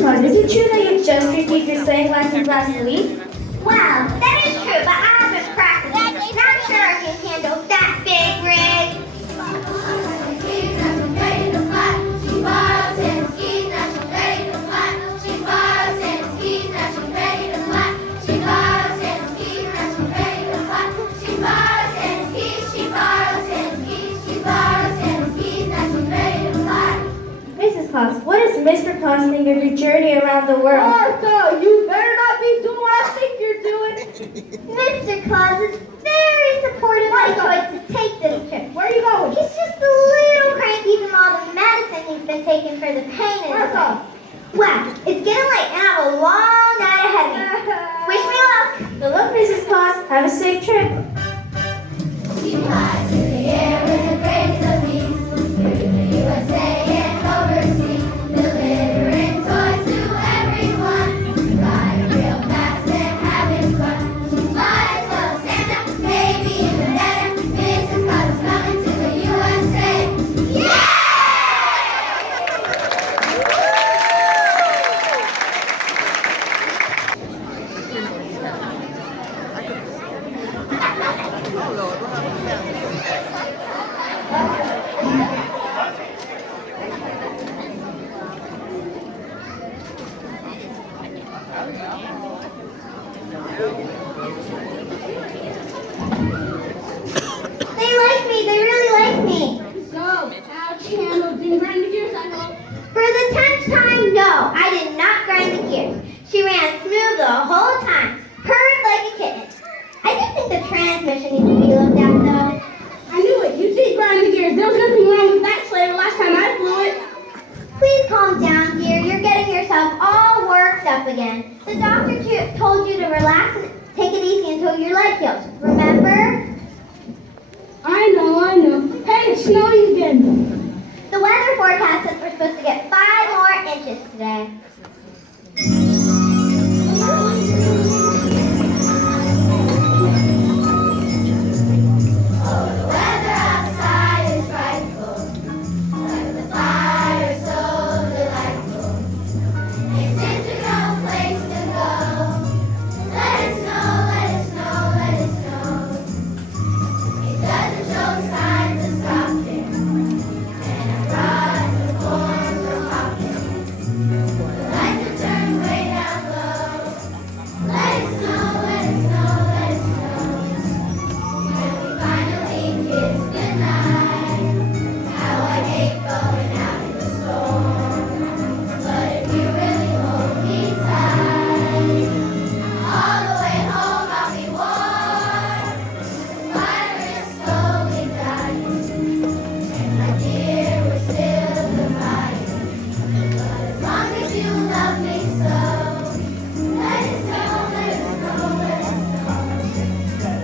Claus, is it true that you just received your sewing lessons last week? Wow, that is true, but I haven't practiced. Not sure I can handle that big rig. Mrs. Claus, what is Mr. Claus think of your journey around the world? Martha, you better not be doing what I think you're doing. Mr. Claus is very supportive of my choice to take this trip. Where are you going? He's just a little cranky from all the medicine he's been taking for the pain in his Martha. leg. Wow, it's getting late and I have a long night ahead of me. Wish me luck. Good luck, Mrs. Claus. Have a safe trip. She flies through the air with the bravest of ease, through the USA and overseas, delivering toys to everyone. Flying real fast and having fun. She flies low, Santa, maybe even better. Mrs. Claus is coming to the USA. Yeah! They like me, they really like me. So, how'd you handle doing grind the gears, I hope? For the 10th time, no, I did not grind the gears. She ran smooth the whole time, purred like a kitten. I do think the transmission needs to be looked at though. I knew it. You did grind the gears. There was nothing wrong with that sleigh the last time I flew it. Please calm down, dear. You're getting yourself all worked up again. The doctor told you to relax and take it easy until your leg heals. Remember? I know. Hey, it's snowing again. The weather forecast says we're supposed to get 5 more inches today. Oh, the weather outside is frightful, but the fire is so delightful. It seems to no place to go. Let it snow, let it snow, let it snow. It doesn't show signs of stopping, and I brought some corn for popping. The lights are turned way down low. Let it snow, let it snow, let it snow. When we finally kiss goodnight, how I hate going out in the storm. But if you really hold me tight, all the way home I'll be warm. The fire is slowly dying, and my dear, we're still divided. But as long as you love me so, let it snow, let it snow, let it snow. When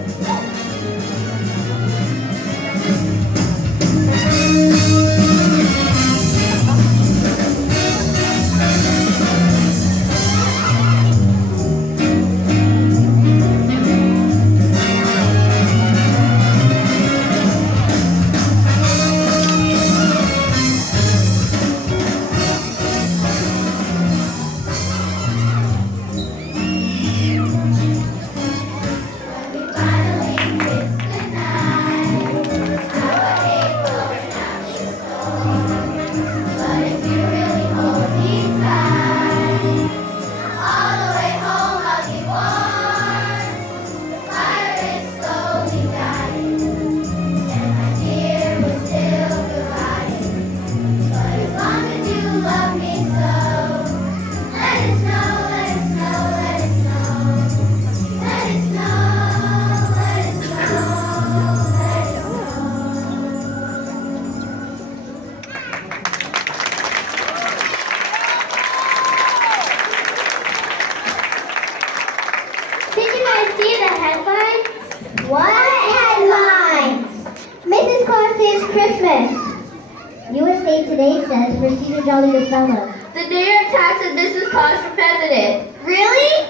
we finally kiss goodnight, how I hate going out in the storm. But if you really hold me tight, all the way home I'll be warm. The fire is slowly dying, and my dear, we're still divided. But as long as you love me so, let it snow, let it snow, let it snow. Let it snow, let it snow, let it Did you guys see the headlines? What headlines? Mrs. Claus saves Christmas. USA Today says receive a jolly good fellow. The New York Times said Mrs. Claus for president. Really?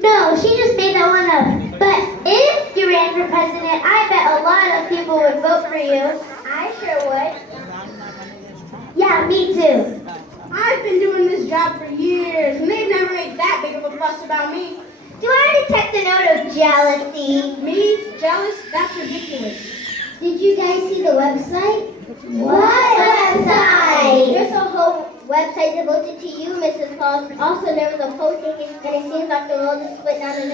No, she just made that one up. But if you ran for president, I bet a lot of people would vote for you. I sure would. Yeah, me too. I've been doing this job for years. years, and they've never made that big of a fuss about me. Do I detect a note of jealousy? Me? Jealous? That's ridiculous. Did you guys see the website? What website? There's a whole website devoted to you, Mrs. Claus. Also, there was a poll taken, and it seems like the world is split down the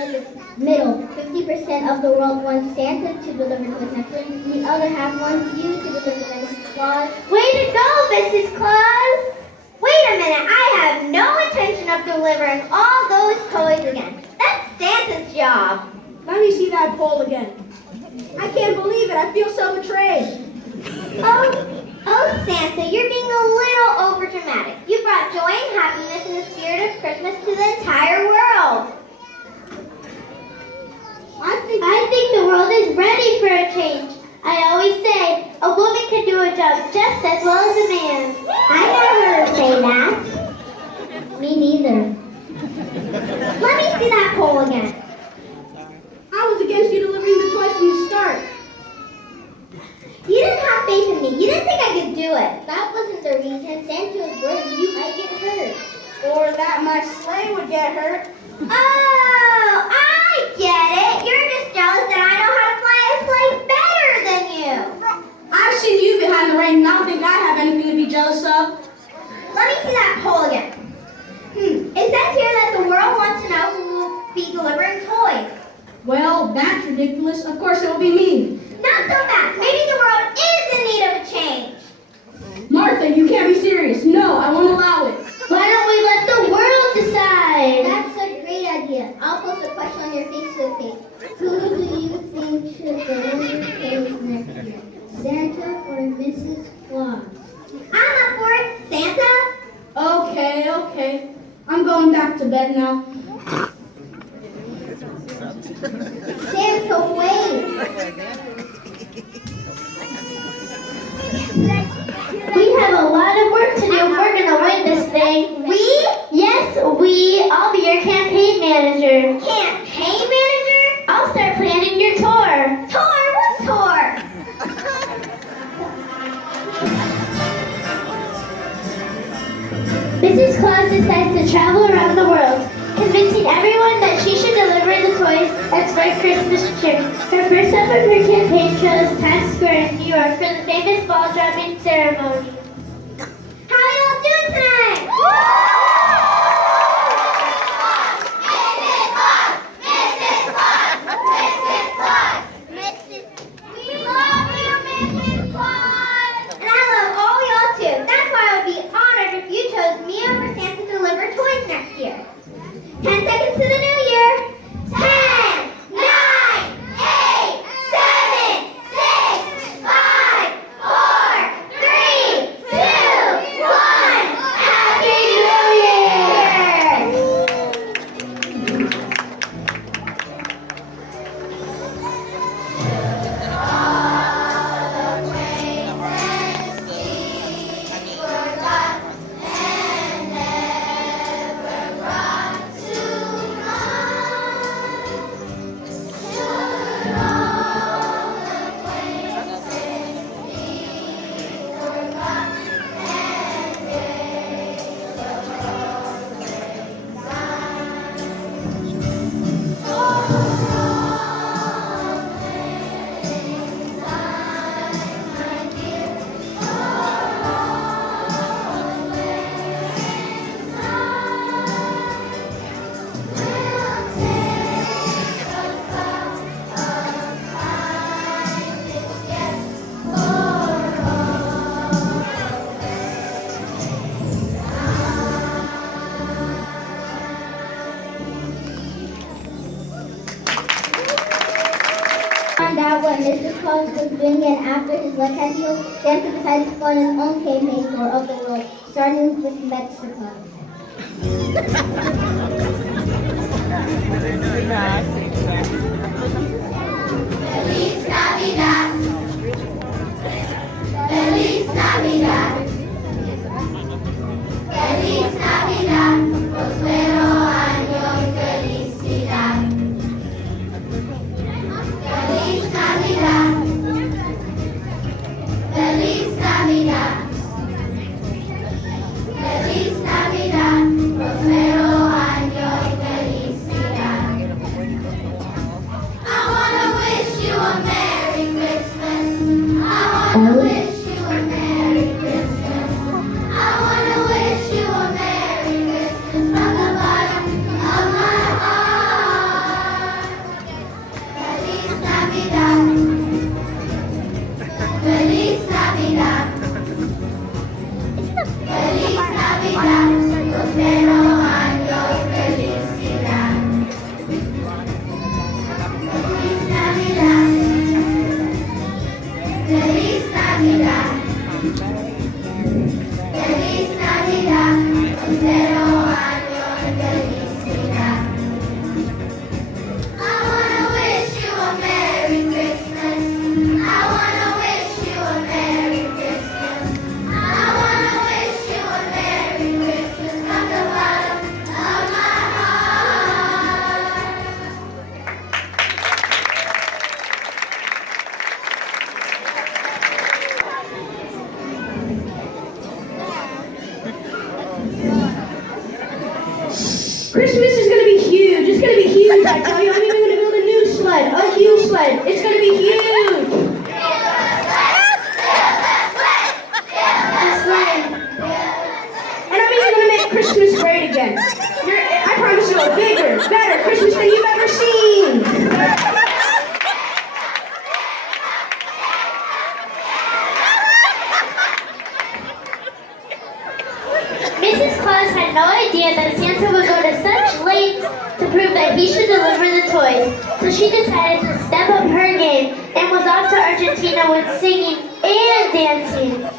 middle. 50% of the world wants Santa to deliver to us next week. The other half wants you to deliver to Mrs. Claus. Way to go, Mrs. Claus! Wait a minute, I have no intention of delivering all those toys again. That's Santa's job. Let me see that poll again. I can't believe it. I feel so betrayed. Oh, Santa, you're being a little overdramatic. You brought joy and happiness and the spirit of Christmas to the entire world. I think the world is ready for a change. I always say a woman can do a job just as well as a man. I never heard her say that. Me neither. Let me see that poll again. I was against you delivering the toys from the start. You didn't have faith in me. You didn't think I could do it. That wasn't the reason. Santa was worried you might get hurt. Or that my sleigh would get hurt. Oh, I get it. You're just jealous that I know how to fly a sleigh better than you. I've seen you behind the rain, and I don't think I have anything to be jealous of. Let me see that poll again. It says here that the world wants to know who will be delivering toys. Well, that's ridiculous. Of course it will be me. Not so fast. Maybe the world is in need of a change. Martha, you can't be serious. No, I won't allow it. Why don't we let the world decide? That's a great idea. I'll post a question on your Facebook page. Who do you think should deliver toys next year? Santa or Mrs. Claus? I'm up for it. Santa? Okay. I'm going back to bed now. Santa, wait. We have a lot of work to do if we're going to win this thing. We? Yes, we. I'll be your campaign manager. Campaign manager? I'll start planning your tour. Tour? What tour? Mrs. Claus decides to travel around the world, convincing everyone that she should deliver the toys and spread Christmas cheer. Her first step of her campaign chose Times Square in New York for the famous ball dropping ceremony. How are y'all doing tonight? We love you, Mrs. Claus! And I love all y'all too. That's why I would be honored if you chose me over Santa to deliver toys next year. 10 seconds to the new year. 10, 9, 8, 7, 6, 5, 4, 3, 2, 1. Happy New Year! Found out what Mr. Claus was doing, and after his leg had healed, Santa decided to go on his own campaign tour of the world, starting with Mexico. Feliz Navidad. Feliz Navidad. Feliz Navidad. Prospero año y felicidad. Feliz Navidad. Feliz Navidad. Feliz Navidad. Prospero Christmas is going to be huge. It's going to be huge, I tell you. I'm even going to build a new sled. A huge sled. It's going to be huge. And I'm even going to make Christmas great again. I promise you a bigger, better Christmas than you've ever seen. Mrs. Claus had no idea that Santa would go to such lengths to prove that he should deliver the toys, so she decided to step up her game and was off to Argentina with singing and dancing.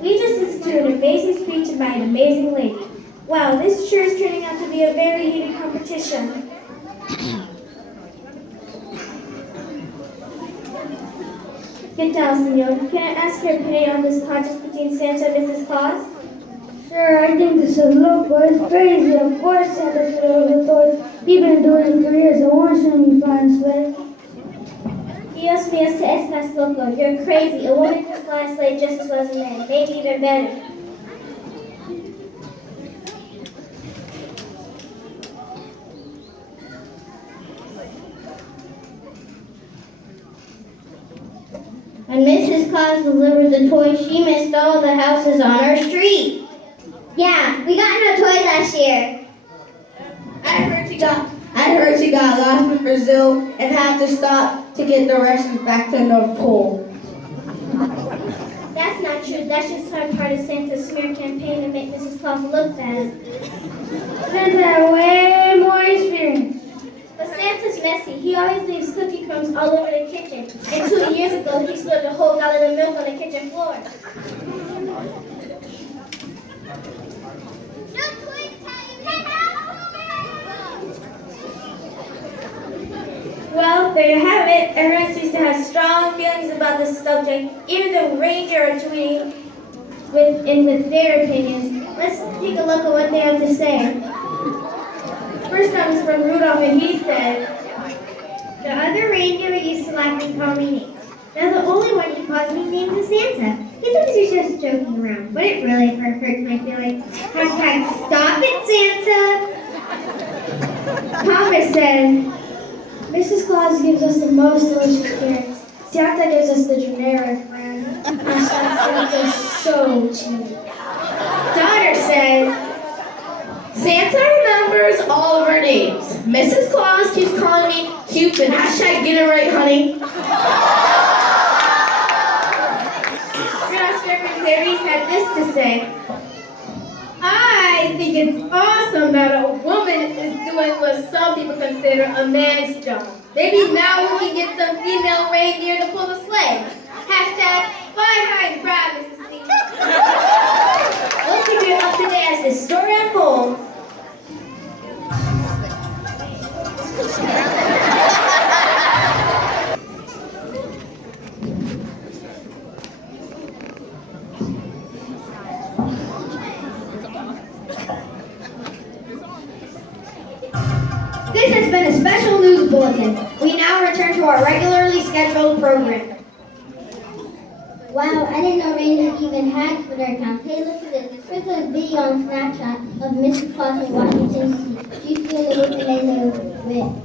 We just listened to an amazing speech by an amazing lady. Wow, this sure is turning out to be a very heated competition. ¿Qué tal, señor? Can I ask your opinion on this contest between Santa and Mrs. Claus? Sure, I think this is look, but it's crazy. Of course Santa should have the toys. He's been doing it for years. I want to see me flying sleigh. Dios mío, estás loco. You're crazy. A woman can fly a sleigh just as well as a man. Maybe even better. When Mrs. Claus delivered the toys, she missed all the houses on our street. Yeah, we got no toys last year. I heard she got lost in Brazil and had to stop to get directions back to the North Pole. That's not true. That's just part of Santa's smear campaign to make Mrs. Claus look bad. Santa had way more experience. But Santa's messy. He always leaves cookie crumbs all over the kitchen. And 2 years ago, he spilled a whole gallon of milk on the kitchen floor. Well, there you have it. Everyone seems to have strong feelings about this subject. Even the reindeer are tweeting with their opinions. Let's take a look at what they have to say. First comes from Rudolph, and he said, The other reindeer used to laugh and call me names. Now the only one who calls me names is Santa. He thinks he's just joking around, but it really hurts my feelings. Hashtag stop it, Santa. Thomas said, Mrs. Claus gives us the most delicious gifts. Santa gives us the generic brand. Santa's so cheap. Daughter said, Santa remembers all of our names. Mrs. Claus keeps calling me cute and hashtag get it right, honey. Rudolph Servant Clarice had this to say, Our think it's awesome that a woman is doing what some people consider a man's job. Maybe now we can get some female reindeer to pull the sleigh. Hashtag fly high and proud, Mrs. Steve. We'll keep you up to date as the story unfolds. This has been a special news bulletin. We now return to our regularly scheduled program. Wow, I didn't know reindeer even had Twitter accounts. Hey, look at this. There's a video on Snapchat of Mrs. Claus in Washington, D.C. She's doing the with